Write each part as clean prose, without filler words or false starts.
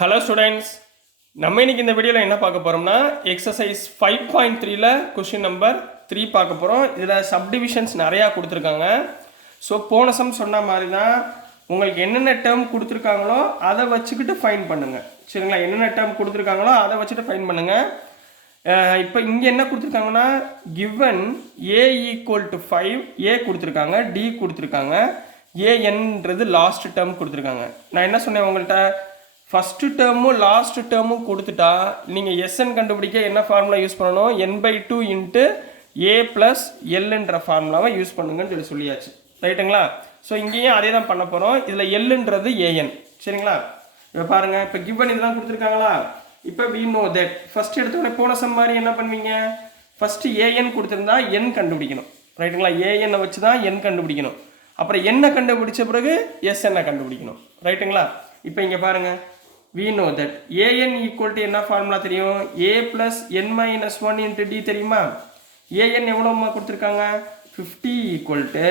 Hello students, நம்ம இன்னைக்கு இந்த வீடியோவில் என்ன பார்க்க போகிறோம்னா எக்ஸசைஸ் 5.3ல கொஷின் நம்பர் 3 பார்க்க போகிறோம். இதில் சப்டிவிஷன்ஸ் நிறையா கொடுத்துருக்காங்க. ஸோ போன சம் சொன்ன மாதிரி தான் உங்களுக்கு என்னென்ன டேர்ம் கொடுத்துருக்காங்களோ அதை வச்சுக்கிட்டு ஃபைன் பண்ணுங்கள். சரிங்களா? என்னென்ன டேர்ம் கொடுத்துருக்காங்களோ அதை வச்சுட்டு ஃபைன் பண்ணுங்கள். இப்போ இங்கே என்ன கொடுத்துருக்காங்கன்னா கிவன் ஏ ஈக்குவல் டு 5 ஏ கொடுத்துருக்காங்க, டி கொடுத்துருக்காங்க, ஏஎன்றது லாஸ்ட் டேர்ம் கொடுத்துருக்காங்க. நான் என்ன சொன்னேன் உங்கள்கிட்ட, ஃபஸ்ட்டு டேர்மும் லாஸ்ட் டேர்மும் கொடுத்துட்டா நீங்கள் எஸ்என் கண்டுபிடிக்க என்ன ஃபார்முலா யூஸ் பண்ணணும், n/2 இன்ட்டு ஏ ப்ளஸ் எல்லுன்ற ஃபார்முலாவை யூஸ் பண்ணுங்கன்னு சொல்லியாச்சு. ரைட்டுங்களா? ஸோ இங்கேயும் அதே தான் பண்ண போகிறோம். இதில் எல்லுன்றது ஏஎன். சரிங்களா? இப்போ பாருங்கள், இப்போ கிவன் இதெல்லாம் கொடுத்துருக்காங்களா. இப்போ we know that ஃபஸ்ட் எடுத்தோடனே போன சம் மாதிரி என்ன பண்ணுவீங்க, ஃபஸ்ட்டு ஏஎன் கொடுத்துருந்தா என் கண்டுபிடிக்கணும். ரைட்டுங்களா? ஏஎன்னை வச்சு தான் என் கண்டுபிடிக்கணும். அப்புறம் என்ன கண்டுபிடிச்ச பிறகு எஸ்என்னை கண்டுபிடிக்கணும். ரைட்டுங்களா? இப்போ இங்கே பாருங்கள், we know that an equal to என்ன ஃபார்முலா தெரியும், a plus n minus 1 into d தெரியுமா. an எவ்வளோமா கொடுத்துருக்காங்க, 50 equal to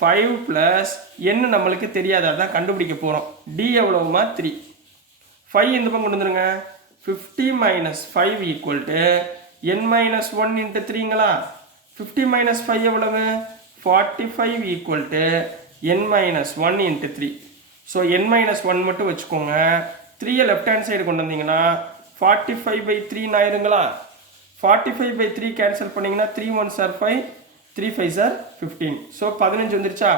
5 plus n நம்மளுக்கு தெரியாது, அதான் கண்டுபிடிக்க போகிறோம். d எவ்வளோமா 3, 5 இந்த பக்கம் கொண்டு வந்துருங்க. 50 minus 5 equal to n minus 1 into 3ங்களா. 50 minus 5 எவ்வளவு, 45 equal to n minus 1 into 3. So n minus 1 மட்டும் வச்சுக்கோங்க. 3 லெஃப்ட் ஹேண்ட் சைடு கொண்டு வந்தீங்கன்னா 45/3 ஆயிருங்களா. 45/3 கேன்சல் பண்ணிங்கன்னா 3 1s are 5, 3 5s are 15. So 15 வந்துருச்சா.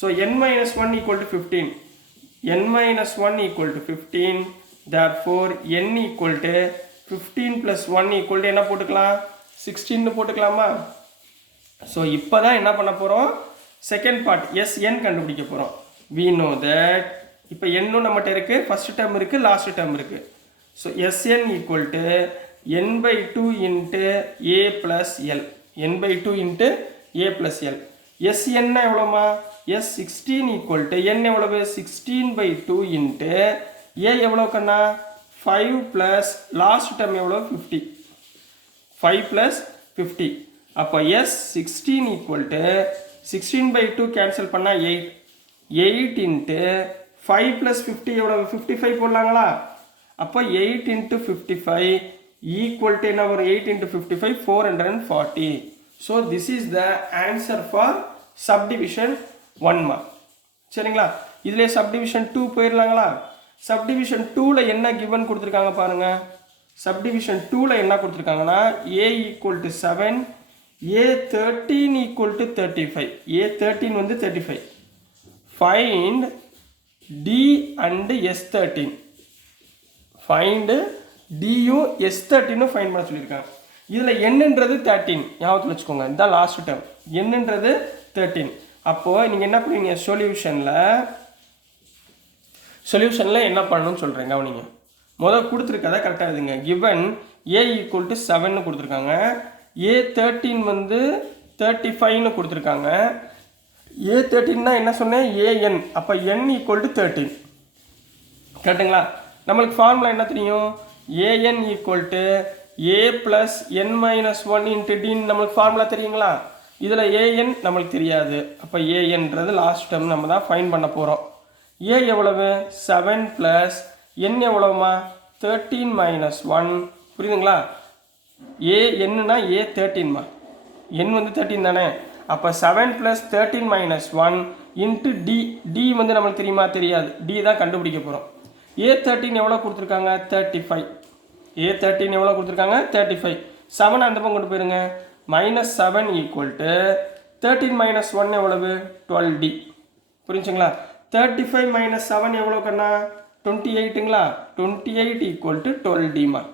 So n minus 1 equal to 15. n minus 1 equal to 15. therefore n equal to 15 plus 1 equal to என்ன போட்டுக்கலாம், 16 போட்டுக்கலாமா. So இப்போ தான் என்ன பண்ண போகிறோம், செகண்ட் பார்ட் sn கண்டுபிடிக்க போகிறோம். we know that இப்போ என்னும் நம்மகிட்ட இருக்குது, ஃபஸ்ட் டேர்ம் இருக்குது, லாஸ்ட் டேர்ம் இருக்குது. So sn equal to n/2 into A plus L, n/2 into A plus L. sn எவ்வளோமா, s16 equal to n எவ்வளவு, 16/2 இன்ட்டு ஏ எவ்வளோ கண்ணா 5 ப்ளஸ் லாஸ்ட் டேர்ம் எவ்வளோ 50, 5 ப்ளஸ் 50. அப்போ s16 ஈக்குவல் டு 16/2 கேன்சல் பண்ணால் 8, 8 into 5 plus 50 எவ்வளோ, 55 போடலாங்களா. அப்போ 8 into 55 equal to என்ன வரும், 8 into 55 440. So this is the answer for subdivision 1 சரிங்களா. இதிலே சப்டிவிஷன் 2 போயிடலாங்களா. சப்டிவிஷன் 2ல் என்ன கிவன் கொடுத்துருக்காங்க பாருங்கள். சப்டிவிஷன் 2ல் என்ன கொடுத்துருக்காங்கன்னா a equal to 7, a13 equal to 35, a13 வந்து 35. find d and s13. find d யும் s13 ஃபைண்ட் பண்ண சொல்லியிருக்காங்க. இதில் என்னன்றது 13 ஞாபகத்தில் வச்சுக்கோங்க, இதுதான் லாஸ்ட் டேர்ம். என்னன்றது 13. அப்போது நீங்கள் என்ன பண்ணுவீங்க, சொல்யூஷனில் என்ன பண்ணணும்னு சொல்கிறேன் கவனிங்க. முதல் கொடுத்துருக்கதை கரெக்டாக எழுதுங்க. கிவன் a ஈக்குவல் டு 7ன்னு கொடுத்துருக்காங்க, a13 வந்து 35ன்னு கொடுத்துருக்காங்க. a13னா என்ன சொன்னேன், an. அப்போ n ஈக்குவல் டு 13 கரெக்டுங்களா. நம்மளுக்கு ஃபார்முலா என்ன தெரியும், an equal to a plus n minus 1 into டின்னு நம்மளுக்கு ஃபார்முலா தெரியுங்களா. இதில் an நம்மளுக்கு தெரியாது. அப்போ anன்றது லாஸ்ட் டேர்ம் நம்ம தான் ஃபைன் பண்ண போகிறோம். a எவ்வளவு 7 ப்ளஸ் n எவ்வளவுமா 13 மைனஸ் 1. புரியுதுங்களா. என்னன்னா a13மா, n வந்து 13 தானே. அப்போ 7 ப்ளஸ் 13 மைனஸ் 1 இன்ட்டு டி வந்து நம்மளுக்கு தெரியுமா, தெரியாது. டி தான் கண்டுபிடிக்க போகிறோம். a13 எவ்வளோ கொடுத்துருக்காங்க, 35. a13 எவ்வளோ கொடுத்துருக்காங்க, 35. 7 அந்த பக்கம் கொண்டு போயிருங்க. மைனஸ் 7 ஈக்குவல் டு 13 மைனஸ் 1 எவ்வளவு 12d. புரிஞ்சுங்களா. 35 மைனஸ் 7 எவ்வளோ கண்ணா 28ங்களா. 28 ஈக்குவல் டு 12dமா.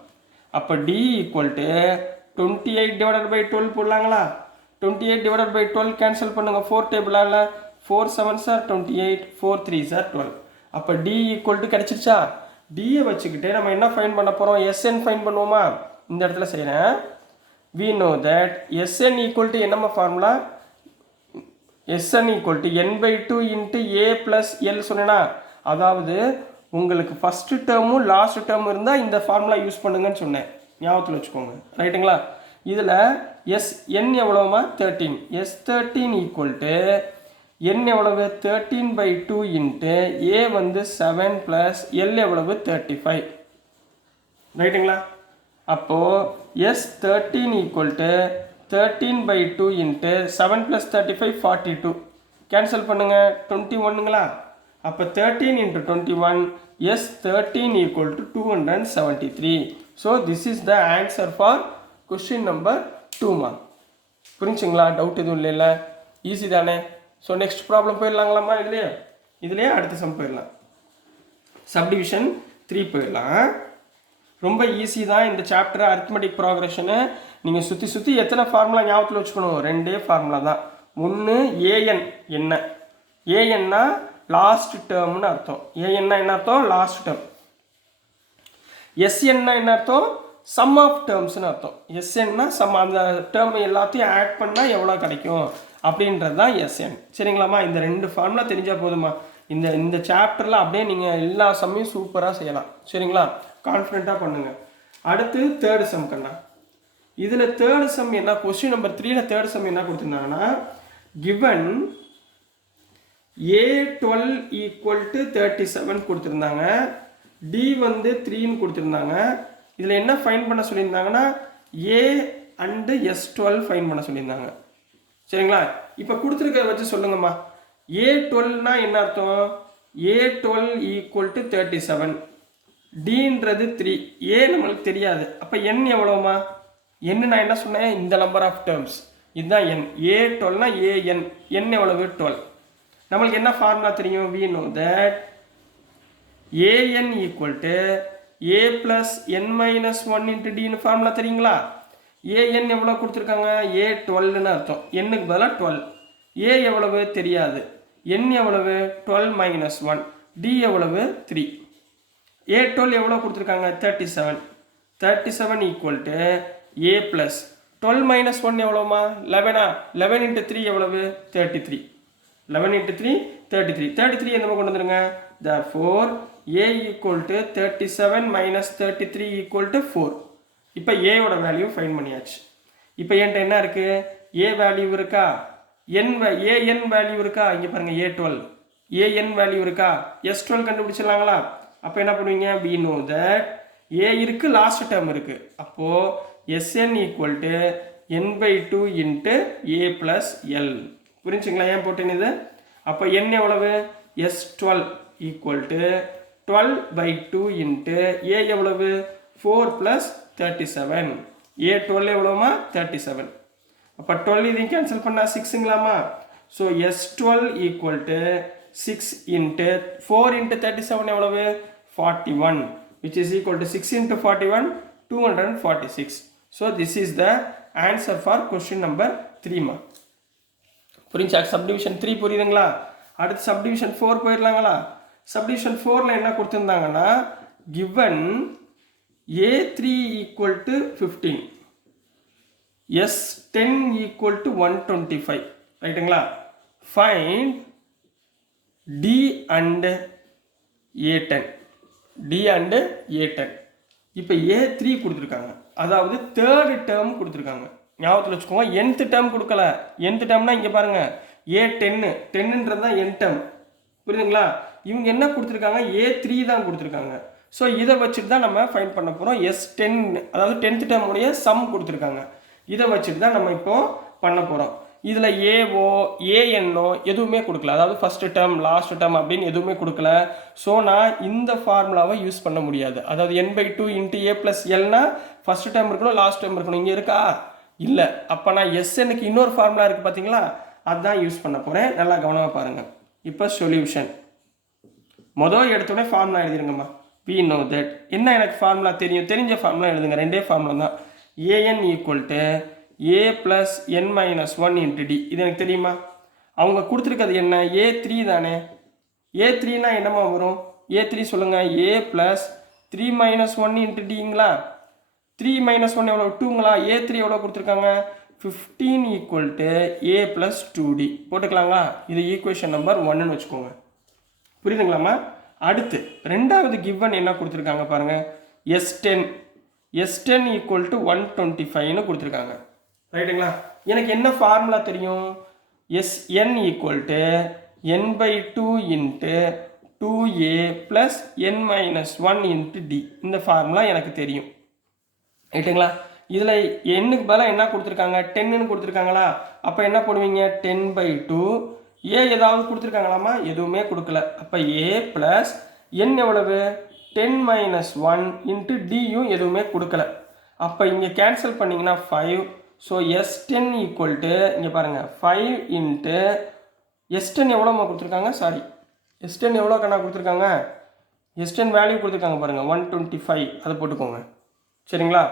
அப்போ d equal to 28 divided by 12 போடலாங்களா. 28 divided by 12 கேன்சல் பண்ணுங்க. 4 டேபிளால் 4 7s are 28, 4 3s are 12. அப்போ d ஈக்குவல் டு கிடச்சிருச்சா. டியை வச்சுக்கிட்டே நம்ம என்ன ஃபைன் பண்ண போகிறோம், sn ஃபைன் பண்ணுவோமா. இந்த இடத்துல செய்கிறேன். we know that sn equal to என்னம்மா formula, sn equal to n/2 into A plus L சொன்னேன்னா, அதாவது உங்களுக்கு ஃபஸ்ட்டு டேர்மும் லாஸ்ட் டேர்மும் இருந்தால் இந்த ஃபார்முலா யூஸ் பண்ணுங்கன்னு சொன்னேன், ஞாபகத்தில் வச்சுக்கோங்க. ரைட்டுங்களா. இதில் n எவ்வளோமா 13, s13 equal to n எவ்வளவு 13/2 இன்ட்டு a வந்து 7 ப்ளஸ் l எவ்வளவு 35 ரைட்டுங்களா. அப்போது S13 equal to 13/2 into 7 plus 35 42 cancel பண்ணுங்கள் 21ங்களா. அப்போ 13 into 21 S13 equal to 273. So this is the answer for question number 2 mark. புரிஞ்சுங்களா? டவுட் எதுவும் இல்லைல்ல, ஈஸி தானே. ஸோ நெக்ஸ்ட் ப்ராப்ளம் போயிடலாங்களாம்மா. இதுலேயே அடுத்த சம் போயிடலாம். சப்டிவிஷன் 3 போயிடலாம். ரொம்ப ஈஸி தான் இந்த சாப்டர். அரித்மெட்டிக் ப்ராக்ரெஷனு நீங்கள் சுற்றி எத்தனை ஃபார்முலா ஞாபகத்தில் வச்சுக்கணும்? 2 ஃபார்முலா தான். ஒன்று ஏஎன் என்ன, ஏஎன்னா லாஸ்ட் டேர்ம்னு அர்த்தம். ஏஎன்னா என்ன அர்த்தம்? Last term. எஸ்என்னா என்ன அர்த்தம்? சம் ஆஃப் டேர்ம்ஸ்னு அர்த்தம். எஸ்என்னா சம், அந்த டேர்ம் எல்லாத்தையும் ஆட் பண்ணால் எவ்வளோ கிடைக்கும் அப்படின்றது தான் எஸ்என். சரிங்களாம்மா? இந்த 2 ஃபார்முலா தெரிஞ்சால் போதுமா. இந்த சாப்டரில் அப்படியே நீங்கள் எல்லா சம்மையும் சூப்பராக செய்யலாம். சரிங்களா? கான்ஃபிடென்ட்டாக பண்ணுங்கள். அடுத்து தேர்டு சம் கண்ணா. இதில் தேர்டு சம் என்ன, கொஸ்டின் நம்பர் 3ல தேர்டு சம் என்ன கொடுத்துருந்தாங்கன்னா, given A12 ஈக்குவல் டு 37 கொடுத்துருந்தாங்க, D வந்து 3ன்னு கொடுத்துருந்தாங்க. இதில் என்ன ஃபைன் பண்ண சொல்லியிருந்தாங்கன்னா A அண்டு S12 ஃபைன் பண்ண சொல்லியிருந்தாங்க. சரிங்களா? இப்போ கொடுத்துருக்கிறத வச்சு சொல்லுங்கம்மா. A12னா என்ன அர்த்தம்? A12 ஈக்குவல் டு 37, Dன்றது 3, A நம்மளுக்கு தெரியாது. அப்போ N எவ்வளோமா? N நான் என்ன சொன்னேன்? இந்த நம்பர் ஆஃப் டேர்ம்ஸ் இதுதான் N. A12னா AN, N எவ்வளவு? 12. நம்மளுக்கு என்ன ஃபார்முலா தெரியும்? we know that AN equal to A plus N minus 1 into Dன்னு ஃபார்முலா தெரியுங்களா? AN எவ்வளோ கொடுத்துருக்காங்க? A12ன்னு அர்த்தம். Nக்கு பதிலாக 12. A எவ்வளவு? தெரியாது. N எவ்வளவு? 12 மைனஸ் 1. D எவ்வளவு? 3. A12 எவ்வளோ கொடுத்துருக்காங்க? 37. 37 equal to A plus 12 minus 1 எவ்வளோமா? 11. 11 into 3 எவ்வளவு? 33. 11 இன்ட்டு 3 33. 33 எந்த கொண்டு வந்துருங்க. therefore A equal to 37 minus 33 equal to 4. இப்போ ஏயோட வேல்யூ ஃபைன் பண்ணியாச்சு. இப்போ என்கிட்ட என்ன இருக்குது? A வேல்யூ இருக்கா? AN வேல்யூ இருக்கா? இங்கே பாருங்கள் A12. AN வேல்யூ இருக்கா? S12 கண்டுபிடிச்சிடலாங்களா? அப்போ என்ன பண்ணுவீங்க? we know that A இருக்குது, லாஸ்ட் டேர்ம் இருக்குது. அப்போது SN equal to N/2 into A plus L. புரிஞ்சுங்களா ஏன் போட்டேன்னு இது? அப்போ N எவ்வளவு? S12 equal to 12/2 into A எவ்வளவு? 4 ப்ளஸ் 37. A12 எவ்வளோமா? 37. அப்போ 12 இதையும் கேன்சல் பண்ணால் 6ங்களாமா. So S12 equal to 6 into 4 into 37 எவ்வளவு? 41, which is equal to 6 into 41, 246. So this is the answer for question number 3 ma. புரிஞ்சா? subdivision 3 புரியுதுங்களா? அடுத்து subdivision 4 போயிடலாங்களா? subdivision 4ல என்ன கொடுத்துருந்தாங்கன்னா, given A3 equal to 15, S10 equal to 125, ரைட்டுங்களா? find D and A10. D and A10. இப்போ A3 கொடுத்துருக்காங்க, அதாவது third term கொடுத்துருக்காங்க. ஞாபகத்தில் வச்சுக்கோங்க. nth டேர்ம் கொடுக்கல. nth டேர்ம்னா இங்கே பாருங்கள் A10, 10ன்றது தான் n டேர்ம். புரியுதுங்களா? இவங்க என்ன கொடுத்துருக்காங்க? A3 தான் கொடுத்துருக்காங்க. ஸோ இதை வச்சுட்டு தான் நம்ம ஃபைண்ட் பண்ண போகிறோம். S10, அதாவது 10th டேர்முடைய சம் கொடுத்துருக்காங்க. இதை வச்சுட்டு தான் நம்ம இப்போ பண்ண போகிறோம். இதில் ஏஓ ஏஎன்னோ எதுவுமே கொடுக்கல, அதாவது ஃபஸ்ட்டு டேர்ம் லாஸ்ட் டேர்ம் அப்படின்னு எதுவுமே கொடுக்கல. ஸோ நான் இந்த ஃபார்முலாவை யூஸ் பண்ண முடியாது. அதாவது N/2 இன்ட்டு A ப்ளஸ் எல்னா ஃபஸ்ட்டு டேர்ம் இருக்கணும், லாஸ்ட் டேர்ம் இருக்கணும். இங்கே இருக்கா? இல்லை. அப்போ நான் SNக்கு இன்னொரு ஃபார்முலா இருக்குது பார்த்தீங்களா, அதுதான் யூஸ் பண்ண போகிறேன். நல்லா கவனமாக பாருங்கள். இப்போ சொல்யூஷன் மொதல் எடுத்தோடனே ஃபார்முலா எழுதிருங்கம்மா. we know that. என்ன எனக்கு ஃபார்முலா தெரியும்? தெரிஞ்ச ஃபார்முலா எழுதுங்க. 2 ஃபார்முலா தான். AN equal to A plus N minus 1 into D. இது எனக்கு தெரியுமா? அவங்க கொடுத்துருக்கிறது என்ன? A3 தானே. A3னா என்னமா வரும்? A3 சொல்லுங்கள். A ப்ளஸ் 3 மைனஸ் 1 இன்ட்டு Dங்களா? 3 மைனஸ் 1 எவ்வளோ? 2ங்களா? A3 எவ்வளோ கொடுத்துருக்காங்க? 15 equal to A plus 2D போட்டுக்கலாங்களா? இது ஈக்குவேஷன் நம்பர் 1ன்னு வச்சுக்கோங்க. புரியுதுங்களாம்மா? அடுத்து ரெண்டாவது கிவன் என்ன கொடுத்துருக்காங்க பாருங்கள். S10 ஈக்குவல் டு 125ன்னு கொடுத்துருக்காங்க. ரைட்டுங்களா? எனக்கு என்ன ஃபார்முலா தெரியும்? Sn equal to n by 2 into 2a plus n minus 1 into d. இந்த ஃபார்முலா எனக்கு தெரியும். ரைட்டுங்களா? இதில் எண்ணுக்கு பதிலாக என்ன கொடுத்துருக்காங்க, 10ன்னு கொடுத்துருக்காங்களா? அப்போ என்ன போடுவீங்க, 10 by 2. ஏ ஏதாவது கொடுத்துருக்காங்களாமா? எதுவுமே கொடுக்கல. அப்போ ஏ ப்ளஸ் n எவ்வளவு, 10 minus 1 into டியும் எதுவுமே கொடுக்கல. அப்போ இங்கே கேன்சல் பண்ணிங்கன்னா 5. ஸோ S10 equal to இங்கே பாருங்கள் 5 into S10 எவ்வளோமா கொடுத்துருக்காங்க, சாரி S10 எவ்வளோ கண்ணா கொடுத்துருக்காங்க, S10 வேல்யூ கொடுத்துருக்காங்க பாருங்கள் 125, அதை போட்டுக்கோங்க. சரிங்களா?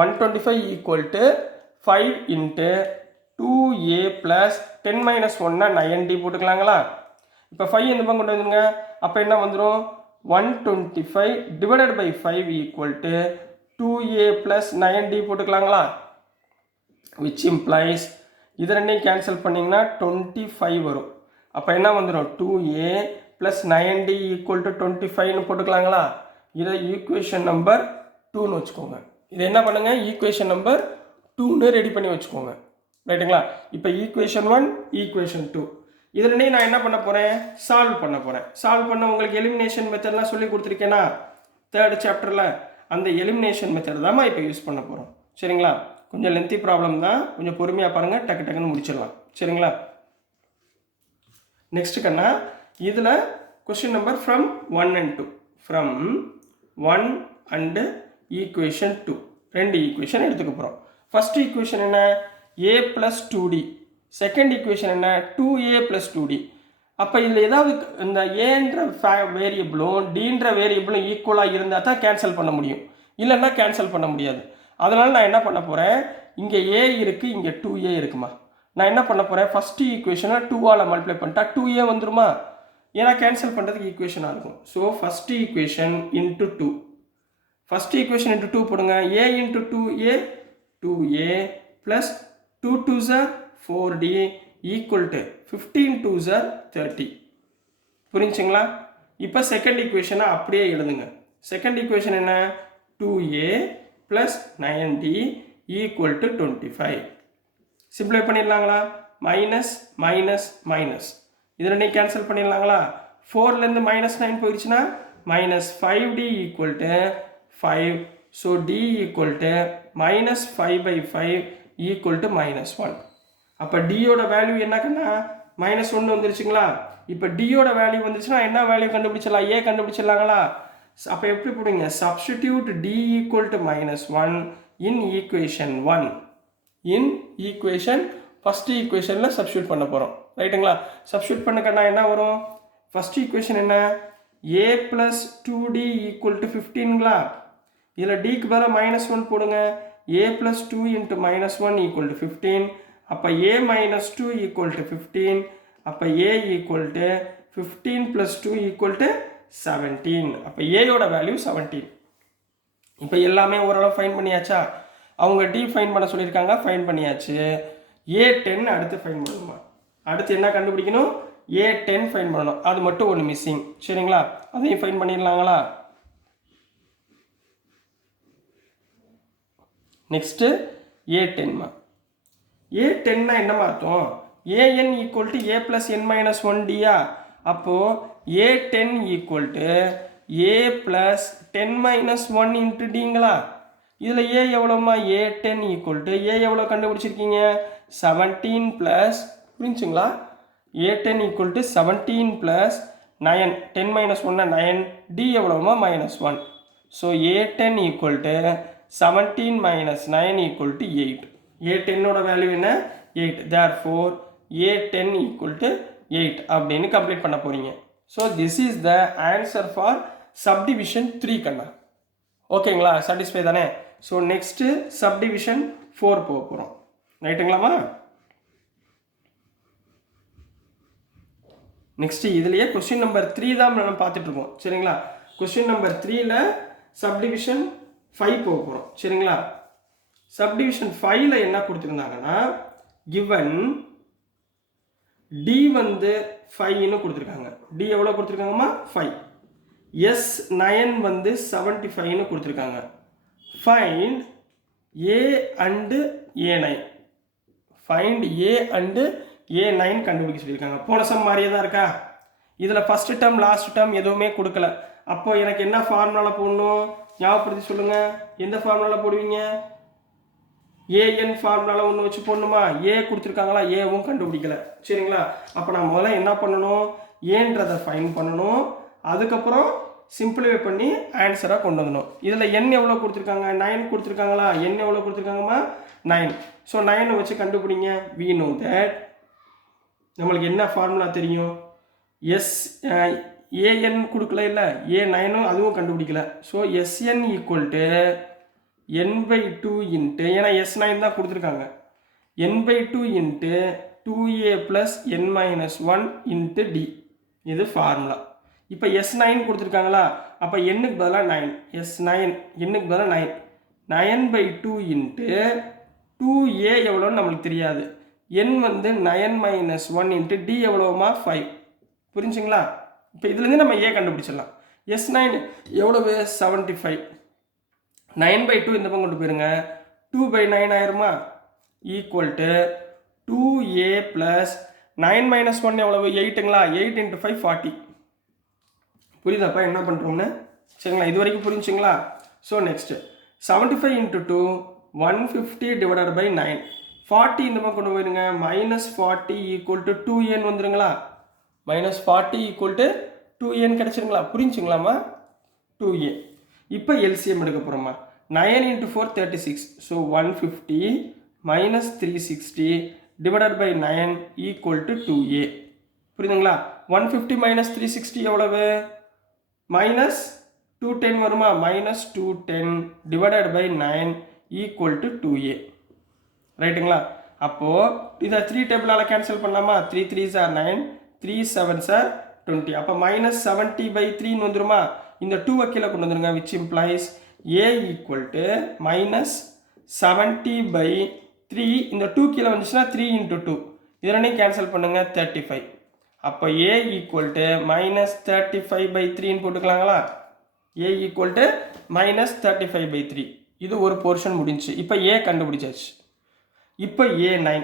125 equal to 5 into 2a plus 10 minus 1 9d போட்டுக்கலாங்களா? இப்போ 5 இந்த பக்கம் கொண்டு வந்துருங்க. அப்போ என்ன வந்துடும், 125 divided by 5 equal to 2a plus 9d போட்டுக்கலாங்களா? which implies இது ரெண்டையும் கேன்சல் பண்ணிங்கன்னா 25 வரும். அப்போ என்ன வந்துடும், 2a plus 9d equal to 25ன்னு போட்டுக்கலாங்களா? இதை ஈக்குவேஷன் நம்பர் 2ன்னு வச்சுக்கோங்க. இது என்ன பண்ணுங்க, ஈக்குவேஷன் நம்பர் 2ன்னு ரெடி பண்ணி வச்சுக்கோங்க. ரைட்டுங்களா? இப்போ ஈக்குவேஷன் 1, ஈக்குவேஷன் 2 இது ரெண்டையும் நான் என்ன பண்ண போகிறேன், சால்வ் பண்ண போகிறேன். சால்வ் பண்ண உங்களுக்கு எலிமினேஷன் மெத்தட்லாம் சொல்லி கொடுத்துருக்கேன்னா 3rd சாப்டரில், அந்த எலிமினேஷன் மெத்தட் தான் இப்போ யூஸ் பண்ண போகிறோம். சரிங்களா? கொஞ்சம் லென்த்தி ப்ராப்ளம் தான், கொஞ்சம் பொறுமையாக பாருங்கள், டக்கு டக்குன்னு முடிச்சிடலாம். சரிங்களா? நெக்ஸ்ட் கண்ணா, இதில் question number from 1 and 2, from 1 and equation 2 ரெண்டு ஈக்குவேஷன் எடுத்துக்க போகிறோம். ஃபர்ஸ்ட் ஈக்குவேஷன் என்ன, a plus 2d. Second equation என்ன, 2a plus 2d. அப்போ இதில் ஏதாவது இந்த ஏன்ற வேரியபிளும் டின்ற வேரியபிளும் ஈக்குவலாக இருந்தால் தான் கேன்சல் பண்ண முடியும், இல்லைன்னா கேன்சல் பண்ண முடியாது. அதனால் நான் என்ன பண்ண போகிறேன், இங்கே a இருக்குது, இங்கே 2a இருக்குமா. நான் என்ன பண்ண போகிறேன், ஃபஸ்ட்டு ஈக்குவேஷனை 2ஆல் மல்டிப்ளை பண்ணிட்டா 2a வந்துருமா, ஏன்னா கேன்சல் பண்ணுறதுக்கு ஈக்குவேஷனாக இருக்கும். So first equation into 2, first equation into 2 போடுங்க. a into 2a 2a plus 2 2s are 4d equal to 15 2s are 30. புரிஞ்சுங்களா? இப்போ செகண்ட் ஈக்குவேஷனை அப்படியே எழுதுங்க. செகண்ட் ஈக்குவேஷன் என்ன, 2a plus 9d equal to 25. சிம்பிளை பண்ணிடலாங்களா, மைனஸ் மைனஸ் மைனஸ் இது ரெண்டையும் கேன்சல் பண்ணிடலாங்களா. 4லேருந்து -9 போயிடுச்சுன்னா minus 5d equal to 5. So d equal to minus 5/5 equal to -1. அப்போ டியோட வேல்யூ என்னக்கன்னா -1 வந்துருச்சுங்களா. இப்போ டியோட வேல்யூ வந்துருச்சுன்னா என்ன வேல்யூ கண்டுபிடிச்சிடலாம், ஏ கண்டுபிடிச்சிடலாங்களா. அப்போ எப்படி போடுங்க, substitute d equal to -1 in equation 1. In equation first ஈக்குவேஷனில் சப்ஸ்டியூட் பண்ண போகிறோம். ரைட்டுங்களா? சப்ஸ்டியூட் பண்ணக்கன்னா என்ன வரும், ஃபஸ்ட் ஈக்குவேஷன் என்ன, a plus 2d equal to 15ங்களா. இதில் டிக்கு பதிலாக -1 போடுங்க. a plus 2 into -1 equal to 15. அப்போ a மைனஸ் 2 ஈக்குவல் டு 15. அப்போ a equal to 15 plus 2 equal to 17. அப்போ ஏயோட வேல்யூ 17. இப்போ எல்லாமே ஓரளவு ஃபைன் பண்ணியாச்சா, அவங்க டி ஃபைன் பண்ண சொல்லியிருக்காங்க, ஃபைன் பண்ணியாச்சு. a10 அடுத்து ஃபைன் பண்ணணுமா, அடுத்து என்ன கண்டுபிடிக்கணும், a10 ஃபைன் பண்ணணும். அது மட்டும் ஒன்று மிஸ்ஸிங். சரிங்களா? அதையும் ஃபைன் பண்ணிடலாங்களா. நெக்ஸ்ட்டு a10மா. a10னா என்னமா அர்த்தம், an equal to a plus n minus 1dயா. அப்போது a10 equal to a plus 10 minus 1 into டிங்களா. இதில் a எவ்வளோமா, a10 ஈக்குவல் டு a எவ்வளோ கண்டுபிடிச்சிருக்கீங்க, 17 ப்ளஸ், புரிஞ்சுங்களா, a10 equal to 17 plus 9, 10 minus 1 9, d எவ்வளோமா -1. So a10 equal to 17 minus 9 equal to 8. a10ஓட வேல்யூ என்ன, 8. therefore a10 equal to 8 அப்படின்னு கம்ப்ளீட் பண்ண போறீங்க. So this is the answer for subdivision 3 கண்ணா. ஓகேங்களா, சாட்டிஸ்ஃபை தானே. ஸோ நெக்ஸ்ட்டு சப்டிவிஷன் 4 போக போகிறோம். ரைட்டுங்களாமா. நெக்ஸ்ட்டு இதுலேயே கொஸ்டின் நம்பர் 3 தான் நம்ம பார்த்துட்டு இருக்கோம். சரிங்களா? கொஸ்டின் நம்பர் 3ல் சப்டிவிஷன் 5 போக போகிறோம். சரிங்களா? சப்டிவிஷன் 5ல் என்ன கொடுத்துருந்தாங்கன்னா, given d வந்து 5ன்னு கொடுத்துருக்காங்க. d எவ்வளோ கொடுத்துருக்காங்கம்மா, 5. s9 வந்து 75ன்னு கொடுத்துருக்காங்க. Find a and a9. Find a and A9 கண்டுபிடிக்க சொல்லியிருக்காங்க. போன சம் மாதிரியே தான் இருக்கா? இதில் ஃபஸ்ட்டு டேர்ம் லாஸ்ட் டேர்ம் எதுவுமே கொடுக்கல. அப்போ எனக்கு என்ன ஃபார்முலாவில் போடணும் ஞாபகப்படுத்தி சொல்லுங்கள். எந்த ஃபார்முலாவில் போடுவீங்க? ஏஎன் ஃபார்முலாவில் ஒன்று வச்சு போடணுமா? ஏ கொடுத்துருக்காங்களா? ஏவும் கண்டுபிடிக்கல. சரிங்களா? அப்போ நான் முதல்ல என்ன பண்ணணும்? ஏன்றதை ஃபைன் பண்ணணும். அதுக்கப்புறம் சிம்பிளிஃபை பண்ணி ஆன்சராக கொண்டு வந்துடணும். இதில் என் எவ்வளோ கொடுத்துருக்காங்க? 9 கொடுத்துருக்காங்களா? என் எவ்வளோ கொடுத்துருக்காங்கம்மா? 9. ஸோ 9 வச்சு கண்டுபிடிங்க. we know that நம்மளுக்கு என்ன ஃபார்முலா தெரியும்? எஸ் ஏஎன் கொடுக்கல இல்லை, A9 அதுவும் கண்டுபிடிக்கல. So SN equal to n/2 into, ஏன்னா S9 தான் கொடுத்துருக்காங்க, n/2 into 2a plus n-1 into D. இது ஃபார்முலா. இப்போ S9 கொடுத்துருக்காங்களா? அப்போ என்னுக்கு பதிலாக 9, S9 என்னுக்கு பதிலாக 9, 9/2 இன்ட்டு 2a எவ்வளோன்னு நம்மளுக்கு தெரியாது. n வந்து 9-1 இன்ட்டு டி எவ்வளோமா? 5. புரிஞ்சுங்களா? இப்போ இதுலேருந்து நம்ம ஏ கண்டுபிடிச்சிடலாம். S9 எவ்வளவு? 75. 9/2 இந்த பக்கம் கொண்டு போயிருங்க, 2/9 ஆயிருமா? ஈக்குவல் டு 2a ப்ளஸ் 9-1 எவ்வளவு? 8ங்களா? 8 × 5 40. புரியுதாப்பா என்ன பண்ணுறோம்னு? சரிங்களா? இது வரைக்கும் புரிஞ்சுங்களா? So next 75 × 2 150 divided by 9. 40 இந்த பக்கம் கொண்டு போயிருங்க, -40 ஈக்குவல் டு 2n வந்துருங்களா? -40 ஈக்குவல் டு 2n கிடச்சிருங்களா? புரிஞ்சுங்களாம்மா? 2a. இப்போ எல்சிஎம் எடுக்க போகிறோமா? 9 × 4 36. So 150 - 360 divided by 9 equal to 2a. புரியுதுங்களா? 150 - 360 எவ்வளவு? -210 வருமா? -210 divided by 9 equal to 2a. ரைட்டுங்களா? அப்போது இதை 3 டேபிளால் கேன்சல் பண்ணலாமா? 3 3s are 9, 3 7s are 20. அப்போ -70/3 வந்துருமா? இந்த 2 கீழே கொண்டு வந்துருங்க, which implies a equal to -70/3. இந்த 2 கீழே வந்துச்சுன்னா 3 × 2 இதனையும் கேன்சல் பண்ணுங்க, 35. அப்போ a equal to -35/3 போட்டுக்கலாங்களா? a equal to -35/3. இது ஒரு போர்ஷன் முடிஞ்சு. இப்போ a கண்டுபிடிச்சாச்சு. இப்போ A9.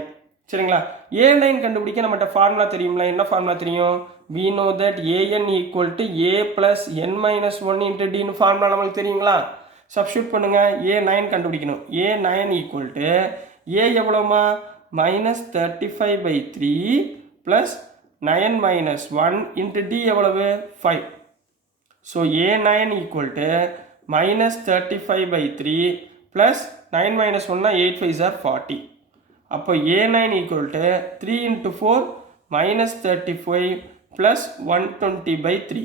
சரிங்களா? A9 கண்டுபிடிக்க நம்மகிட்ட ஃபார்முலா தெரியுங்களா? என்ன ஃபார்முலா தெரியும்? we know that an equal to a plus n-1 into d ன்னு ஃபார்முலா நம்மளுக்கு தெரியுங்களா? சப்ஸ்டியூட் பண்ணுங்க. A9 கண்டுபிடிக்கணும். A9 equal to a எவ்வளோமா? -35/3 plus 9-1 into d எவ்வளவு? 5. So A9 equal to -35/3 plus 9-1 8 5s are 40. அப்போ A9 equal to 3 × 4 -35 plus 120/3.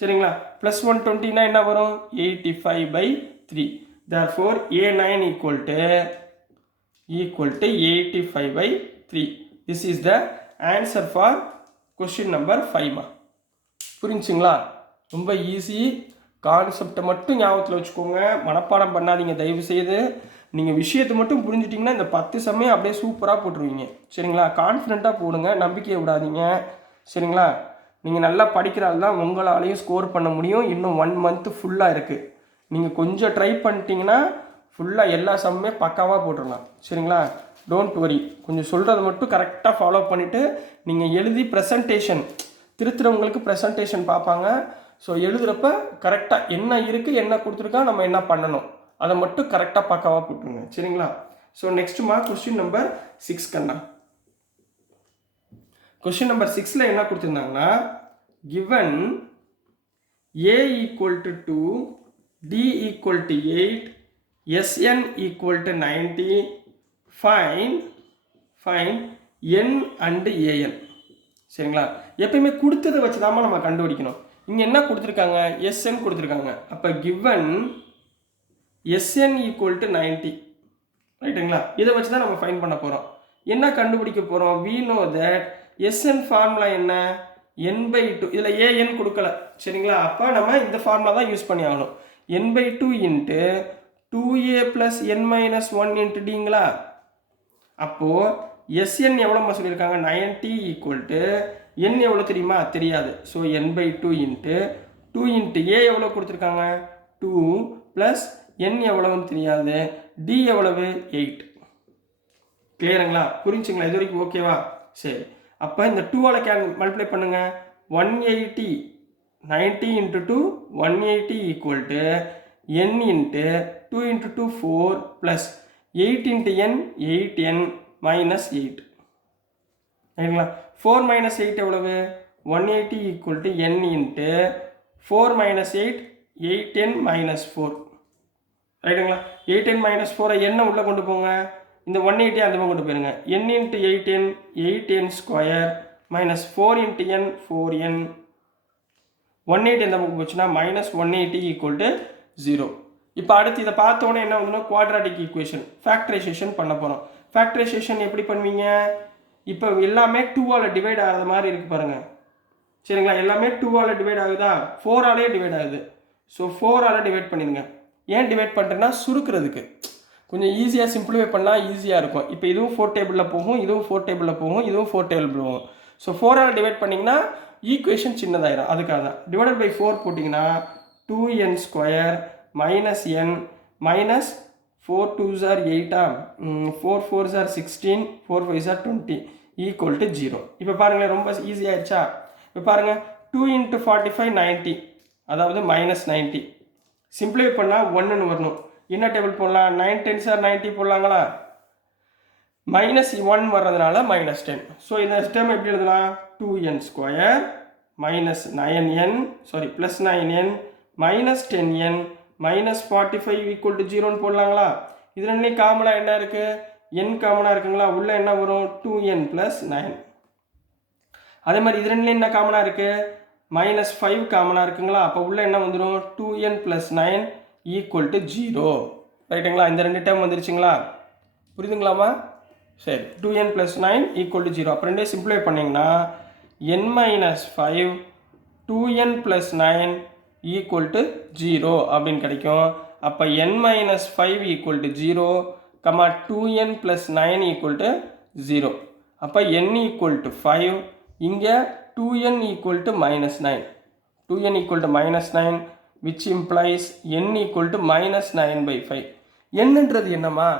சரிங்களா? plus 120 என்ன வரும்? 85/3. therefore A9 equal to 85/3. this is the answer for question number 5. புரிஞ்சுங்களா? ரொம்ப easy. கான்செப்டை மட்டும் ஞாபகத்தில் வச்சுக்கோங்க, மனப்பாடம் பண்ணாதீங்க தயவு செய்து. நீங்கள் விஷயத்தை மட்டும் புரிஞ்சிட்டிங்கன்னா இந்த 10 சமயம் அப்படியே சூப்பராக போட்டுருவீங்க. சரிங்களா? கான்ஃபிடென்ட்டாக போடுங்க, நம்பிக்கையை விடாதீங்க. சரிங்களா? நீங்கள் நல்லா படிக்கிறாள் தான் உங்களாலையும் ஸ்கோர் பண்ண முடியும். இன்னும் 1 month ஃபுல்லாக இருக்குது. நீங்கள் கொஞ்சம் ட்ரை பண்ணிட்டீங்கன்னா ஃபுல்லாக எல்லா சமயமே பக்காவாக போட்டுடலாம். சரிங்களா? Don't worry. கொஞ்சம் சொல்கிறத மட்டும் கரெக்டாக ஃபாலோ பண்ணிவிட்டு நீங்கள் எழுதி ப்ரெசன்டேஷன், திருத்துறவங்களுக்கு ப்ரெசன்டேஷன் பார்ப்பாங்க. ஸோ எழுதுகிறப்ப கரெக்டாக என்ன இருக்குது, என்ன கொடுத்துருக்கா, நம்ம என்ன பண்ணணும், அதை மட்டும் கரெக்டாக பக்காவாக போட்டுருங்க. சரிங்களா? ஸோ நெக்ஸ்ட்டுமா கொஸ்டின் நம்பர் 6 கண்ணா. கொஸ்டின் நம்பர் 6ல் என்ன கொடுத்துருந்தாங்கன்னா, given a equal to 2, d equal to 8, sn equal to 90, find n and an. சரிங்களா? எப்பயுமே கொடுத்ததை வச்சு தான் நம்ம கண்டுபிடிக்கணும். இங்கே என்ன கொடுத்துருக்காங்க? sn கொடுத்துருக்காங்க. அப்போ given sn equal to 90. ரைட்டுங்களா? இதை வச்சு தான் நம்ம ஃபைன் பண்ண போகிறோம். என்ன கண்டுபிடிக்க போகிறோம்? we know that sn formula என்ன? n/2. இதில் an கொடுக்கல. சரிங்களா? அப்போ நம்ம இந்த ஃபார்முலா தான் யூஸ் பண்ணி ஆகணும். n/2 into 2a plus n-1 into டிங்களா? அப்போது sn எவ்வளோமா சொல்லியிருக்காங்க? 90 ஈக்குவல் டு n எவ்வளோ தெரியுமா? தெரியாது. So n/2 into 2 into a எவ்வளோ கொடுத்துருக்காங்க? 2 ப்ளஸ் n எவ்வளோன்னு தெரியாது, d எவ்வளவு? 8. கிளியருங்களா? புரிஞ்சுங்களா? இது வரைக்கும் ஓகேவா? சரி, அப்போ இந்த 2ஆல் மல்டிப்ளை பண்ணுங்க. 180 90 into 2 180 equal to n into 2 into 2 4 plus 8 into n 8n minus 8. சரிங்களா? 4 minus 8 எவ்வளவு? 180 equal to n into 4 minus 8 8n minus 4. ரைட்டுங்களா? 8n minus 4 n உள்ள கொண்டு போங்க. இந்த 180 அந்த பக்கம் கொண்டு போயிருங்க. n into 8n 8n square minus 4 into n 4n. 180 எந்த பக்கம் போச்சுன்னா minus 180 equal to 0. இப்போ அடுத்து இதை பார்த்தோன்னே என்ன வந்துன்னா குவாட்ராட்டிக் ஈக்குவேஷன் ஃபேக்டரைசேஷன் பண்ண போகிறோம். ஃபேக்டரைசேஷன் எப்படி பண்ணுவீங்க? இப்போ எல்லாமே 2ஆல் டிவைட் ஆகிற மாதிரி இருக்கு பாருங்க. சரிங்களா? எல்லாமே 2ஆல் டிவைட் ஆகுதா? 4ஆலே டிவைட் ஆகுது. ஸோ 4ஆல் டிவைட் பண்ணிடுங்க. ஏன் டிவைட் பண்ணுறேன்னா சுருக்கிறதுக்கு கொஞ்சம் ஈஸியாக சிம்பிளிஃபை பண்ணால் ஈஸியாக இருக்கும். இப்போ இதுவும் 4 டேபிளில் போகும், இதுவும் 4 டேபிளில் போகும், இதுவும் 4 டேபிள் போகும். ஸோ 4ஆல் டிவைட் பண்ணிங்கன்னா ஈக்குவேஷன் சின்னதாயிரும். அதுக்காக தான் டிவைடட் பை 4 போட்டிங்கன்னா 2n square minus n minus 4 2s are 8 4 4s are 16 4 5s are 20 equal to 0. இப்போ பாருங்களேன் ரொம்ப ஈஸியாகிடுச்சா? இப்போ பாருங்கள் 2 into 45 90 அதாவது மைனஸ் 90. சிம்பிளிஃபை பண்ணால் 1ன்னு வரணும். என்ன டேபிள் போடலாம்? 9 10s are 90 போடலாங்களா? மைனஸ் 1 வர்றதுனால மைனஸ் 10. ஸோ இந்த டேர்ம் எப்படி எழுதலாம்? 2n square minus 9n sorry plus 9n minus 10n minus 45 equal to 0ன்னு போடலாங்களா? இது ரெண்டுலேயும் காமனாக என்ன இருக்குது? n காமனாக இருக்குங்களா? உள்ளே என்ன வரும்? 2n plus 9. அதே மாதிரி இது ரெண்டுலேயும் என்ன காமனாக இருக்குது? மைனஸ் 5 காமனாக இருக்குங்களா? அப்போ உள்ளே என்ன வந்துடும்? 2n plus 9 equal to 0. ரைட்டுங்களா? இந்த ரெண்டு டேர்ம் வந்துருச்சுங்களா? புரியுதுங்களாமா? சரி, 2n ப்ளஸ் 9 ஈக்குவல் டு 0. அப்போ ரெண்டே சிம்பிளிஃபை பண்ணிங்கன்னா n minus 5 2n plus 9 equal to 0 அப்படின்னு கிடைக்கும். அப்போ n minus 5 equal to 0 comma 2n plus 9 equal to 0. அப்போ n ஈக்குவல் டு 5, இங்கே 2n equal to minus 9. 2n equal to minus 9 which implies n equal to minus 9 by 5. என்னன்றது என்னம்மா?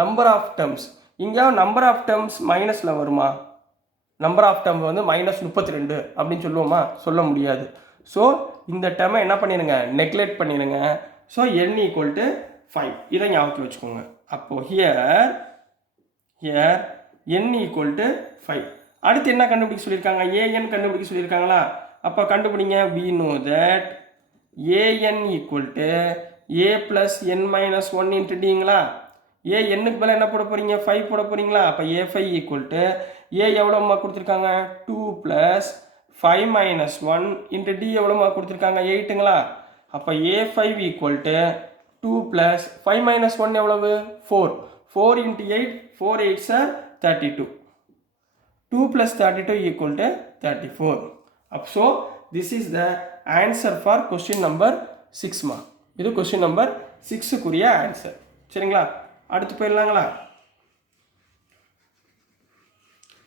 Number of terms. இங்கே number of terms மைனஸில் வருமா? Number of term வந்து minus 32 அப்படின்னு சொல்லுவோமா? சொல்ல முடியாது. ஸோ இந்த டேர்மை என்ன பண்ணிடுங்க? நெக்லெக்ட் பண்ணிடுங்க. So n equal to 5. இதை ஞாபகத்தில் வச்சுக்கோங்க. அப்போது ஹியர் n ஈக்குவல் டு 5. அடுத்து என்ன கண்டுபிடிக்க சொல்லியிருக்காங்க? an கண்டுபிடிக்க சொல்லியிருக்காங்களா? அப்போ கண்டுபிடிங்க. we know that an equal to a plus n minus 1 into டிங்களா? ஏ என்னுக்கு மேலே என்ன போட போகிறீங்க? 5 போட போகிறீங்களா? அப்போ a5 ஈக்குவல் டு ஏ எவ்வளோமா கொடுத்துருக்காங்க? 2 ப்ளஸ் 5 மைனஸ் 1 இன்ட்டு டி எவ்வளோமா கொடுத்துருக்காங்க? 8ங்களா? அப்போ a5 equal to 2 plus 5 minus 1 எவ்வளவு? 4. 4 into 8 4 8s are 32. 2 plus 32 equal to 34. So this is the answer for question number 6 mark. இது question number 6 குரிய ஆன்சர். சரிங்களா? அடுத்து போயிடலாங்களா?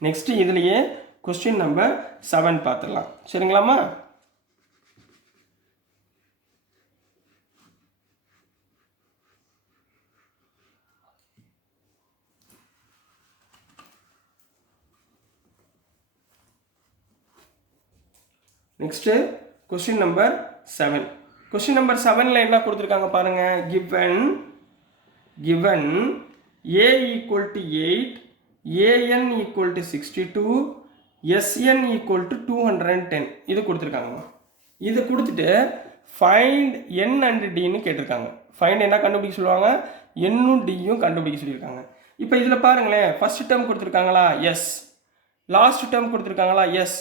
நெக்ஸ்ட் இதுலயே question number 7 பார்த்துடலாம். சரிங்களாமா? Next question number 7. Question number 7ல என்ன கொடுத்துருக்காங்க பாருங்க. given a equal to 8, an equal to 62, sn equal to 210 இது கொடுத்துருக்காங்க. இது கொடுத்துட்டு find n and d ன்னு கேட்டிருக்காங்க. find என்ன கண்டுபிடிக்க சொல்லுவாங்க? n-ம் d-யும் கண்டுபிடிக்க சொல்லியிருக்காங்க. இப்போ இதில் பாருங்களேன், ஃபர்ஸ்ட் டேர்ம் கொடுத்துருக்காங்களா? எஸ். லாஸ்ட் டேர்ம் கொடுத்துருக்காங்களா? எஸ்.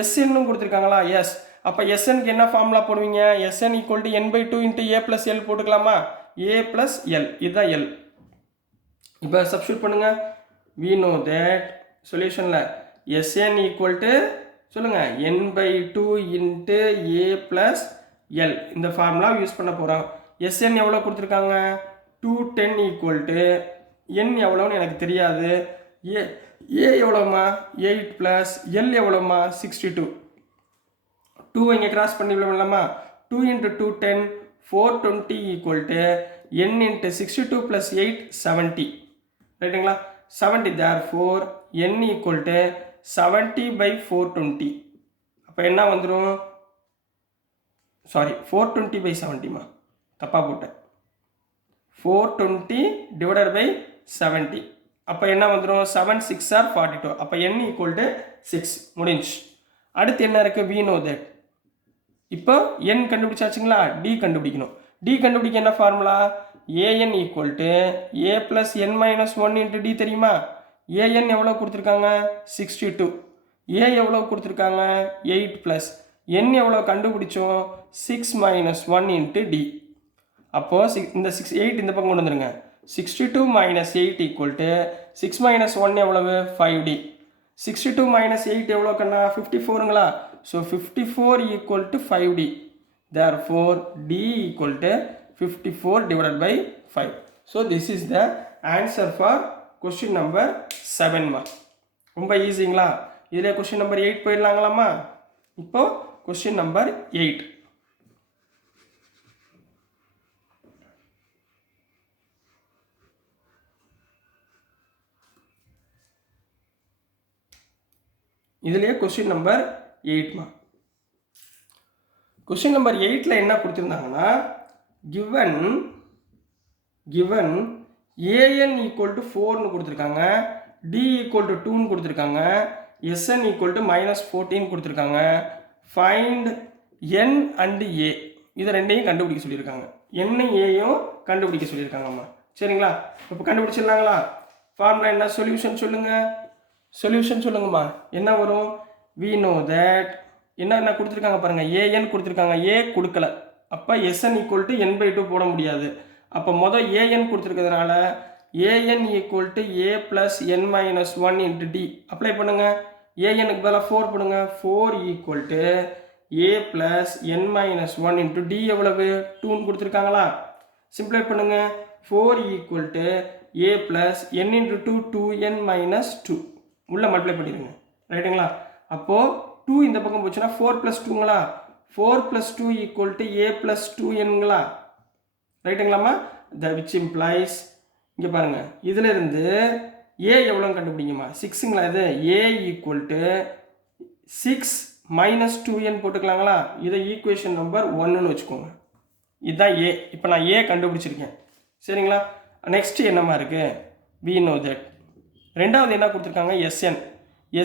எஸ்என்னும் கொடுத்துருக்காங்களா? எஸ். அப்போ எஸ்என்க்கு என்ன ஃபார்முலா போடுவீங்க? S N equal to n/2 into a plus L போட்டுக்கலாமா? a ப்ளஸ் எல், இதுதான் எல். இப்போ சப்ஸ்டியூட் பண்ணுங்க. we know that சொல்யூஷனில் எஸ்என் ஈக்குவல் டு சொல்லுங்க n/2 into a plus L, இந்த ஃபார்முலா யூஸ் பண்ண போகிறோம். எஸ்என் எவ்வளோ கொடுத்துருக்காங்க? 210 ஈக்குவல் டு n எவ்வளோன்னு எனக்கு தெரியாது. ஏ எவ்வளோமா? 8 ப்ளஸ் எல் எவ்வளோமா? 62. 2 இங்கே கிராஸ் பண்ணி விடலாமா? 2 into 2 10 420 equal to n into 62 plus 8 70. ரைட்டுங்களா? 70, therefore n equal to 70 by 420. அப்போ என்ன வந்துடும், சாரி 420 by 70மா, தப்பாக போட்டேன், 420 divided by 70. அப்போ என்ன வந்துடும், 7 6 are 42. அப்போ n equal to 6. முடிஞ்சு. அடுத்து என்ன இருக்குது, we know that. இப்போ n கண்டுபிடிச்சாச்சுங்களா, d கண்டுபிடிக்கணும். d கண்டுபிடிக்க என்ன formula, an equal to a plus n minus 1 into d தெரியுமா. an எவ்வளோ கொடுத்துருக்காங்க, 62. a எவ்வளோ கொடுத்துருக்காங்க, 8 plus n எவ்வளோ கண்டுபிடிச்சோம், 6 minus 1 into d. அப்போது இந்த 8 இந்த பக்கம் கொண்டு வந்துருங்க, 62 minus 8 equal to 6 minus 1 எவ்வளவு, 5d. 62 minus 8 எவ்வளோ கண்ணா, 54ங்களா. So 54 equal to 5d. therefore d equal to 54 divided by 5. so this is the answer for question number 7 மா. ரொம்ப ஈஸிங்களா. இதில் கொஸ்டின் நம்பர் 8 போயிடலாங்களாமா. இப்போ கொஸ்டின் நம்பர் 8. இதுலேயே கொஸ்டின் நம்பர் 8மா. கொஸ்டின் நம்பர் 8ல் என்ன கொடுத்துருந்தாங்கன்னா, given an equal to 4னு கொடுத்துருக்காங்க, d equal to 2னு கொடுத்துருக்காங்க, sn equal to minus 14 கொடுத்துருக்காங்க. find n and a, இதை ரெண்டையும் கண்டுபிடிக்க சொல்லியிருக்காங்க. n ஏயும் கண்டுபிடிக்க சொல்லியிருக்காங்கம்மா. சரிங்களா, இப்போ கண்டுபிடிச்சிடலாங்களா. ஃபார்முலா என்ன, சொல்யூஷன் சொல்லுங்கள், சொல்யூஷன் சொல்லுங்கம்மா. என்ன வரும், we know that என்ன கொடுத்துருக்காங்க பாருங்கள், an கொடுத்துருக்காங்க, a கொடுக்கல. அப்போ sn equal to n by 2 போட முடியாது. அப்போ மொதல் an கொடுத்துருக்கிறதுனால an equal to a plus n minus 1 into d apply பண்ணுங்க. anக்கு பதிலாக 4 போடுங்க. 4 equal to a plus n minus 1 into d எவ்வளவு, 2ன்னு கொடுத்துருக்காங்களா. சிம்பிளை பண்ணுங்க. 4 equal to a plus n into 2 2n minus 2 உள்ள மல்டிப்ளை பண்ணிடுங்க. ரைட்டுங்களா. அப்போது 2 இந்த பக்கம் போச்சுன்னா 4 plus 2ங்களா. 4 plus 2 equal to a plus 2nங்களா. ரைட்டுங்களாம்மா. which implies இங்கே பாருங்கள், இதில் இருந்து a எவ்வளோன்னு கண்டுபிடிங்கம்மா. 6ங்களா. இது a equal to 6 minus 2n போட்டுக்கலாங்களா. இதை ஈக்குவேஷன் நம்பர் 1ன்னு வச்சுக்கோங்க. இதுதான் a. இப்போ நான் a கண்டுபிடிச்சிருக்கேன். சரிங்களா. நெக்ஸ்ட்டு என்னம்மா இருக்குது, we know that. ரெண்டாவது என்ன கொடுத்துருக்காங்க,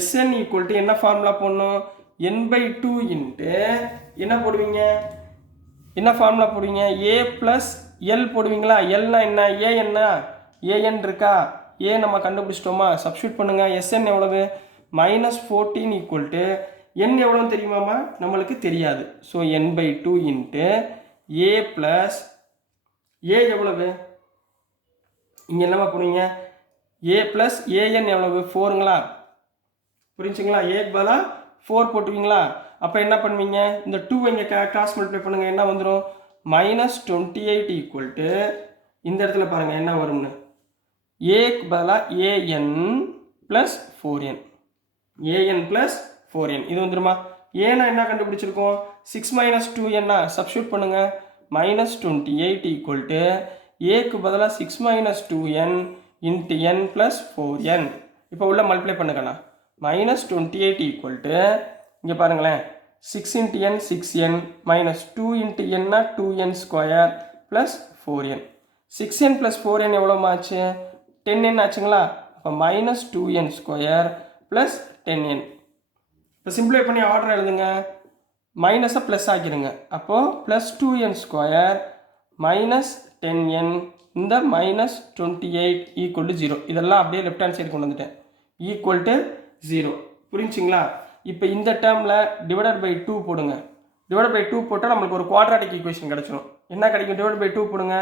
sn equal to என்ன ஃபார்முலா போடணும், n by 2 இன்ட்டு என்ன போடுவீங்க, என்ன ஃபார்முலா போடுவீங்க, a ப்ளஸ் l போடுவீங்களா. எல்னா என்ன, an இருக்கா, a நம்ம கண்டுபிடிச்சிட்டோமா, சப்ஸ்டியூட் பண்ணுங்கள். sn எவ்வளவு, -14 ஈக்குவல் டு n எவ்வளோன்னு தெரியுமாம்மா, நம்மளுக்கு தெரியாது. So n by 2 into a plus a எவ்வளவு, இங்கே என்னம்மா பண்ணுவீங்க, a ப்ளஸ் an எவ்வளவு, 4ங்களா. புரிஞ்சுங்களா. ஏக்கு பதிலாக 4 போட்டுவீங்களா. அப்போ என்ன பண்ணுவீங்க, இந்த 2 இங்கே கிராஸ் மல்டிப்ளை பண்ணுங்கள். என்ன வந்துடும், -28 ஈக்குவல் டு இந்த இடத்துல பாருங்கள் என்ன வரும்னு, ஏக்கு பதிலாக an plus 4n, an plus 4n இது வந்துடுமா. ஏன்னா என்ன கண்டுபிடிச்சிருக்கோம், 6 minus 2n சப்ஸ்டியூட் பண்ணுங்கள். -28 ஈக்குவல் டு ஏக்கு பதிலாக 6 minus 2n into n plus 4n. இப்போ உள்ள மல்டிப்ளை பண்ணுங்கண்ணா. -28 ஈக்குவல் டு இங்கே பாருங்களேன், 6 into n 6n minus 2 into n 2n square plus 4n. 6n plus 4n எவ்வளோ ஆச்சு, 10n ஆச்சுங்களா. அப்போ -2n ஸ்கொயர் ப்ளஸ் 10n. இப்போ சிம்பிளை பண்ணி ஆர்டர் எழுதுங்க, மைனஸை ப்ளஸ் ஆக்கிடுங்க. அப்போது plus 2n square minus 10n இந்த -28 ஈக்குவல் டு 0. இதெல்லாம் அப்படியே லெஃப்ட் ஹேண்ட் சைடு கொண்டு வந்துட்டேன், ஈக்குவல் டு 0. புரிஞ்சுங்களா. இப்போ இந்த டேர்மில் டிவைடட் பை 2 போடுங்க. டிவைட் பை 2 போட்டால் நம்மளுக்கு ஒரு குவாட்ராட்டிக் ஈக்குவேஷன் கிடச்சிடும். என்ன கிடைக்கும், டிவைட் பை 2 போடுங்க.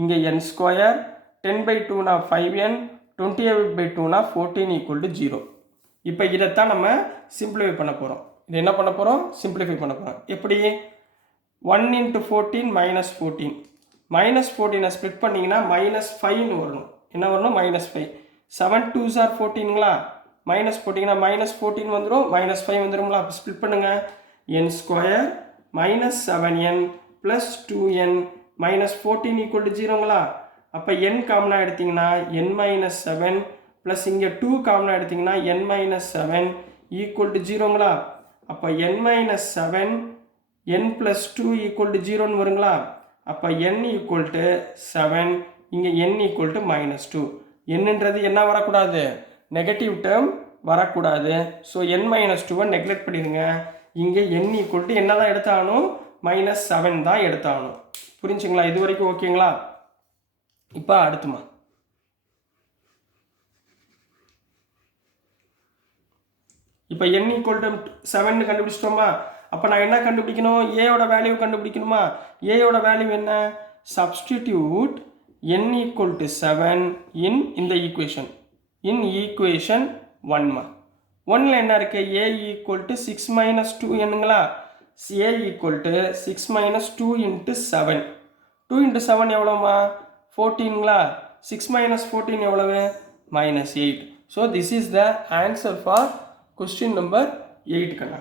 இங்கே n square, 10 by 2 5n, 28 by 2 14 equal to 0. இப்போ இதைத்தான் நம்ம சிம்பிளிஃபை பண்ண போகிறோம். இது என்ன பண்ண போகிறோம், சிம்பிளிஃபை பண்ண போகிறோம். எப்படி, 1 into 14 -14, -14 ஸ்ப்ளிட் பண்ணிங்கன்னா -5ன்னு வரணும். என்ன வரணும், -5. 7 2s are 14ங்களா. மைனஸ் போட்டிங்கன்னா -14 வந்துடும், -5 வந்துடும்ங்களா. அப்போ ஸ்ப்ளிட் பண்ணுங்கள். n square -7n plus 2n -14 equal to 0ங்களா. அப்போ n காமனாக எடுத்திங்கன்னா n -7 ப்ளஸ் இங்கே 2 காமனாக எடுத்திங்கன்னா n மைனஸ் 7 ஈக்குவல் டு 0ங்களா. அப்போ n minus 7 n plus 2 equal to 0ன்னு வருங்களா. அப்போ n ஈக்குவல் டு 7, இங்கே n ஈக்குவல் டு மைனஸ் 2. என்னன்றது என்ன வரக்கூடாது, நெகட்டிவ் டேர்ம் வரக்கூடாது. ஸோ n மைனஸ் 2வை நெக்லெக்ட் பண்ணிடுங்க. இங்கே n ஈக்குவல் டு என்ன தான் எடுத்தாகணும், மைனஸ் 7 தான் எடுத்தாகணும். புரிஞ்சுங்களா, இது வரைக்கும் ஓகேங்களா. இப்போ அடுத்துமா இப்போ n ஈக்குவல் டு 7 கண்டுபிடிச்சிட்டோமா. அப்போ நான் என்ன கண்டுபிடிக்கணும், ஏயோட வேல்யூ கண்டுபிடிக்கணுமா. ஏயோட வேல்யூ என்ன, சப்ஸ்டிடியூட் n ஈக்குவல் டு 7 இன் இந்த ஈக்குவேஷன், இன் ஈக்குவேஷன் 1மா. 1ல் என்ன இருக்கு, a equal to 6 minus 2 என்னங்களா. a equal to 6 minus 2 into 7. 2 into 7 எவ்வளோமா, 14ங்களா. 6 minus 14 எவ்வளவு, minus 8. So this is the answer for question number 8 கண்ணா.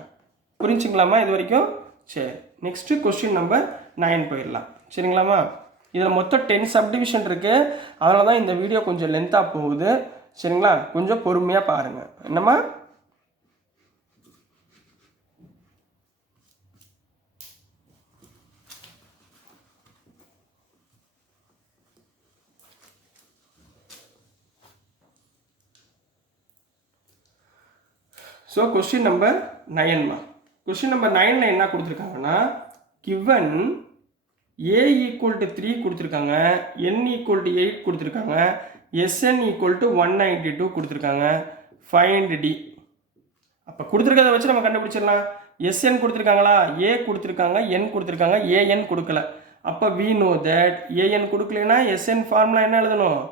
புரிஞ்சுங்களாமா இது வரைக்கும். சரி, நெக்ஸ்ட்டு கொஸ்டின் நம்பர் 9 போயிடலாம். சரிங்களாமா. இதில் மொத்தம் 10 சப்டிவிஷன் இருக்குது. அதனால தான் இந்த வீடியோ கொஞ்சம் லென்த்தாக போகுது. சரிங்களா, கொஞ்சம் பொறுமையாக பாருங்கள். என்னம்மா, ஸோ கொஸ்டின் நம்பர் 9மா. கொஸ்டின் நம்பர் 9ல் என்ன கொடுத்துருக்காங்கன்னா, கிவன் a ஈக்குவல் டு 3 கொடுத்துருக்காங்க, n ஈக்குவல் டு 8 கொடுத்துருக்காங்க, sn ஈக்குவல் டு 192 கொடுத்துருக்காங்க. Find d. அப்போ கொடுத்துருக்கதை வச்சு நம்ம கண்டுபிடிச்சிடலாம். sn கொடுத்துருக்காங்களா, a கொடுத்துருக்காங்க, n கொடுத்துருக்காங்க, an கொடுக்கல. அப்போ we know that an கொடுக்கலனா sn formula என்ன எழுதணும்,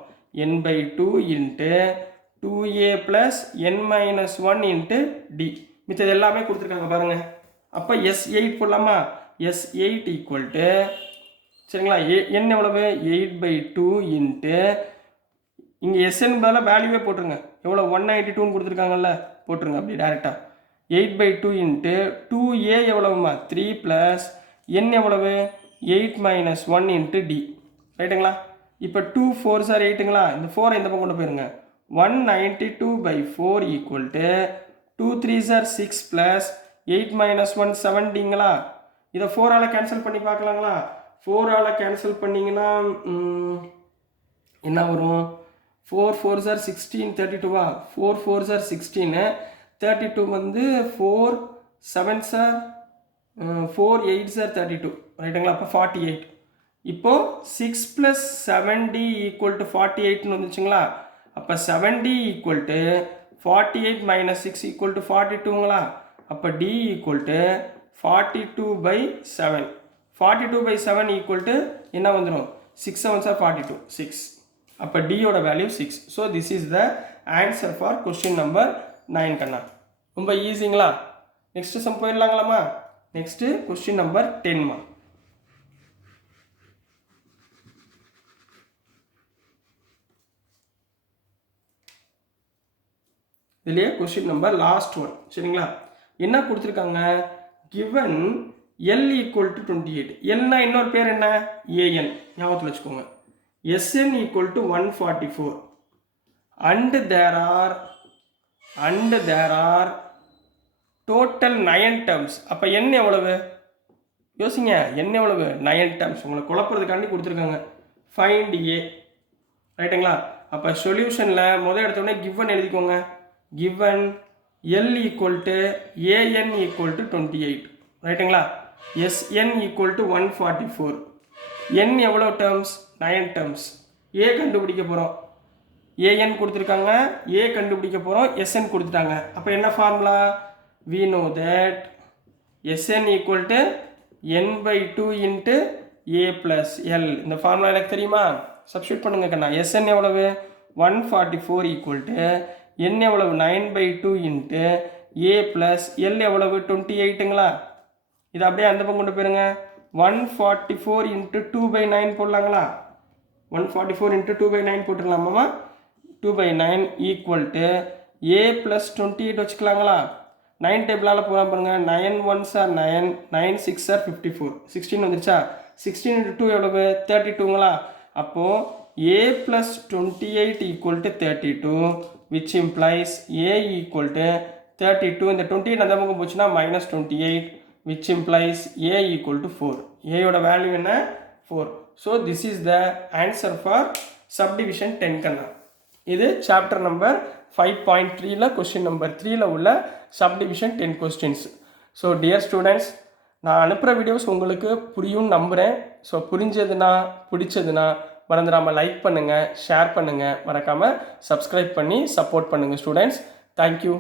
n/2 into 2a plus n minus 1 into d. மிச்சது எல்லாமே கொடுத்துருக்காங்க பாருங்கள். அப்போ s8 போடலாமா. s8 ஈக்குவல் டு, சரிங்களா, n எவ்வளவு, 8/2 இன்ட்டு, இங்கே sn பதிலாக வேல்யூவே போட்டுருங்க. எவ்வளோ, 192ன்னு கொடுத்துருக்காங்கல்ல, போட்டுருங்க அப்படி டேரெக்டாக. 8/2 இன்ட்டு 2a எவ்வளவுமா, 3 ப்ளஸ் n எவ்வளவு, 8 மைனஸ் 1 இன்ட்டு d. ரைட்டுங்களா. இப்போ 2 4s are 8ங்களா. இந்த 4 இந்த பக்கம் கொண்டு போயிருங்க. 192/4 equal to 2 3s are 6 plus 8 minus 1 7ங்களா. இதை 4ஆல் கேன்சல் பண்ணி பார்க்கலாங்களா. 4ஆல் கேன்சல் பண்ணிங்கன்னா என்ன வரும், 4 4s are 16 32வா. 4 4s are 16, 32 வந்து 4 7s are 4 8s are 32. ரைட்டுங்களா. அப்போ 48. இப்போது 6 ப்ளஸ் 7d ஈக்குவல் டு 48ன்னு வந்துச்சுங்களா. அப்போ 7d equal to 48 minus 6 equal to 42ங்களா. அப்போ d equal to 42/7. 42/7 equal to என்ன வந்துடும், 6 7s are 42, 6. அப்போ டியோட value 6. So this is the answer for question number 9 கண்ணா. ரொம்ப ஈஸிங்களா. நெக்ஸ்ட் சம் போயிடலாங்களாம்மா. நெக்ஸ்ட்டு கொஸ்டின் நம்பர் 10மா. இதுலேயே கொஸ்டின் நம்பர் லாஸ்ட் ஒன். சரிங்களா. என்ன கொடுத்துருக்காங்க, கிவன் எல் ஈக்குவல் டு 28. எல்னா இன்னொரு பேர் என்ன, ஏஎன், ஞாபகத்தில் வச்சுக்கோங்க. sn equal to 144 and there are total 9 terms. அப்போ n எவ்வளவு யோசிங்க, n எவ்வளவு, 9 டேர்ம்ஸ். உங்களை குழப்பறதுக்காண்டி கொடுத்துருக்காங்க. ஃபைண்ட் ஏ. ரைட்டுங்களா. அப்போ சொல்யூஷனில் முதல் எடுத்தோடனே கிவன் எழுதிக்கோங்க. Given L equal to an equal to 28. ரைட்டுங்களா. sn equal to 144. n எவ்வளோ டேர்ம்ஸ், 9 டேர்ம்ஸ். a கண்டுபிடிக்க போகிறோம். an கொடுத்துருக்காங்க, a கண்டுபிடிக்க போகிறோம், sn கொடுத்துட்டாங்க. அப்போ என்ன formula, we know that sn equal to n/2 into a plus l. இந்த ஃபார்முலா எனக்கு தெரியுமா, சப்ஸ்டியூட் பண்ணுங்க கண்ணா. sn எவ்வளவு, 144 ஈக்குவல் டு n எவ்வளவு, 9/2 இன்ட்டு a ப்ளஸ் l எவ்வளவு, 28ங்களா. இது அப்படியே அந்த பக்கம் கொண்டு போயிருங்க. 144 into 2/9 போடலாங்களா. 144 into 2/9 போட்டுடலாமாம்மா. 2/9 equal to a plus 28 வச்சுக்கலாங்களா. 9 டேபிளால் போகலாம் பாருங்கள். 9 1s are 9, 9 6s are 54, 16 வந்துருச்சா. 16 இன்ட்டு 2 எவ்வளவு, 32ங்களா. அப்போது a plus 28 equal to 32. Which implies A equal to 32. இந்த 28 அந்த பக்கம் போச்சுன்னா -28 which implies a equal to 4. a யோட வேல்யூ என்ன 4. So this is the answer for subdivision 10 கண்ணா. இது சாப்டர் நம்பர் 5.3ல கொஸ்டின் நம்பர் 3ல உள்ள subdivision 10 questions. So dear students, நான் அனுப்புகிற வீடியோஸ் உங்களுக்கு புரியும்னு நம்புகிறேன். ஸோ புரிஞ்சதுன்னா பிடிச்சதுன்னா மறந்துடாமல் லைக் பண்ணுங்கள், ஷேர் பண்ணுங்கள், மறக்காமல் சப்ஸ்கிரைப் பண்ணி சப்போர்ட் பண்ணுங்கள் ஸ்டூடெண்ட்ஸ். தேங்க்யூ.